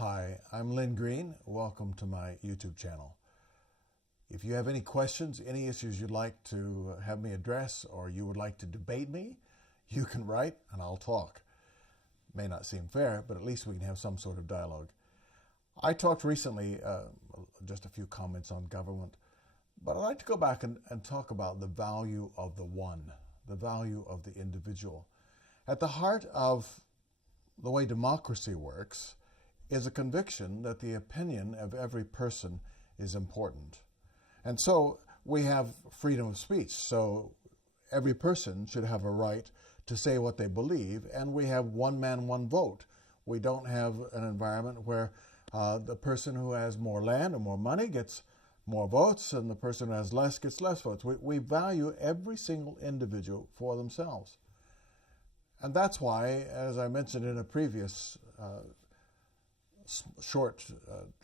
Hi, I'm Lynn Green. Welcome to my YouTube channel. If you have any questions, any issues you'd like to have me address, or you would like to debate me, you can write and I'll talk. May not seem fair, but at least we can have some sort of dialogue. I talked recently, just a few comments on government, but I'd like to go back and talk about the value of the one, the value of the individual. At the heart of the way democracy works is a conviction that the opinion of every person is important. And so we have freedom of speech. So every person should have a right to say what they believe, and we have one man, one vote. We don't have an environment where the person who has more land or more money gets more votes, and the person who has less gets less votes. We value every single individual for themselves. And that's why, as I mentioned in a previous short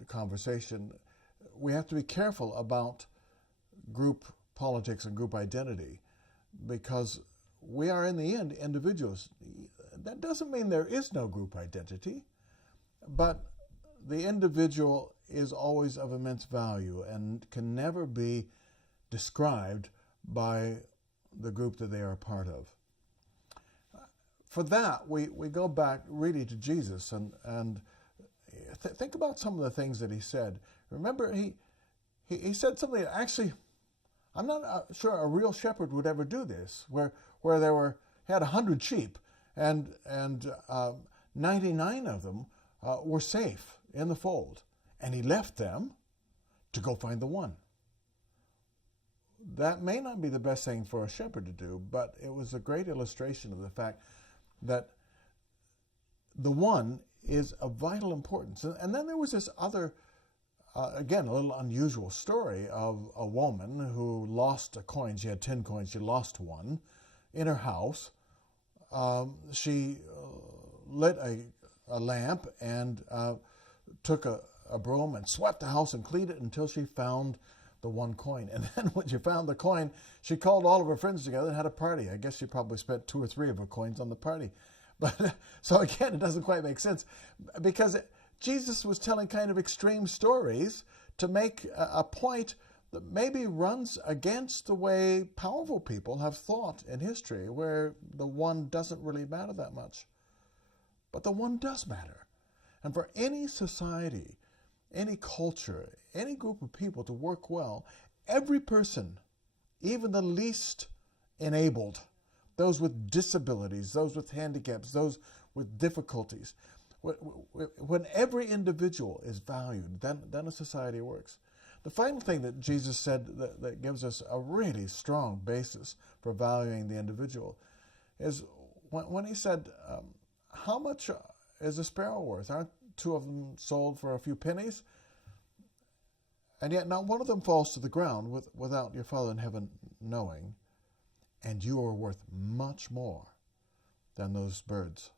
conversation, we have to be careful about group politics and group identity, because we are in the end individuals. That doesn't mean there is no group identity, but the individual is always of immense value and can never be described by the group that they are a part of. For that, we go back really to Jesus and think about some of the things that he said. Remember, he said something that actually, I'm not sure a real shepherd would ever do this, where he had 100 sheep and 99 of them were safe in the fold, and he left them to go find the one. That may not be the best thing for a shepherd to do, but it was a great illustration of the fact that the one is of vital importance. And then there was this other, again, a little unusual story of a woman who lost a coin. She had 10 coins. She lost one in her house. She lit a lamp and took a broom and swept the house and cleaned it until she found the one coin. And then when she found the coin, she called all of her friends together and had a party. I guess she probably spent 2 or 3 of her coins on the party. But so again, it doesn't quite make sense, because Jesus was telling kind of extreme stories to make a point that maybe runs against the way powerful people have thought in history, where the one doesn't really matter that much. But the one does matter. And for any society, any culture, any group of people to work well, every person, even the least enabled, those with disabilities, those with handicaps, those with difficulties, when every individual is valued, then a society works. The final thing that Jesus said that gives us a really strong basis for valuing the individual is when he said, how much is a sparrow worth? Aren't 2 of them sold for a few pennies? And yet not one of them falls to the ground without your Father in heaven knowing, and you are worth much more than those birds.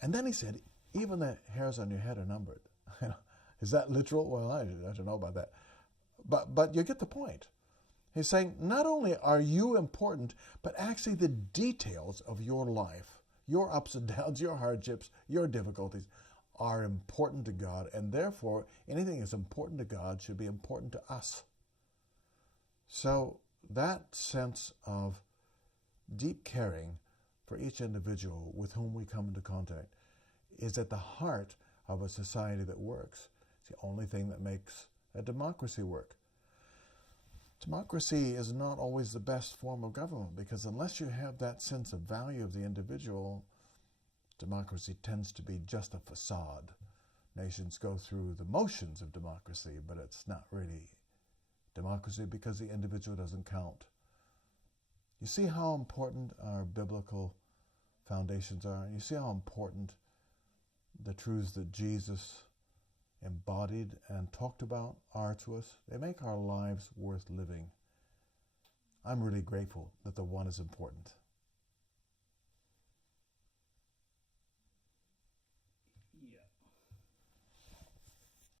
And then he said, even the hairs on your head are numbered. Is that literal? Well, I don't know about that. But you get the point. He's saying not only are you important, but actually the details of your life, your ups and downs, your hardships, your difficulties, are important to God, and therefore anything that's important to God should be important to us. So that sense of deep caring for each individual with whom we come into contact is at the heart of a society that works. It's the only thing that makes a democracy work. Democracy is not always the best form of government, because unless you have that sense of value of the individual, democracy tends to be just a facade. Nations go through the motions of democracy, but it's not really democracy because the individual doesn't count. You see how important our biblical foundations are, and you see how important the truths that Jesus embodied and talked about are to us. They make our lives worth living. I'm really grateful that the one is important.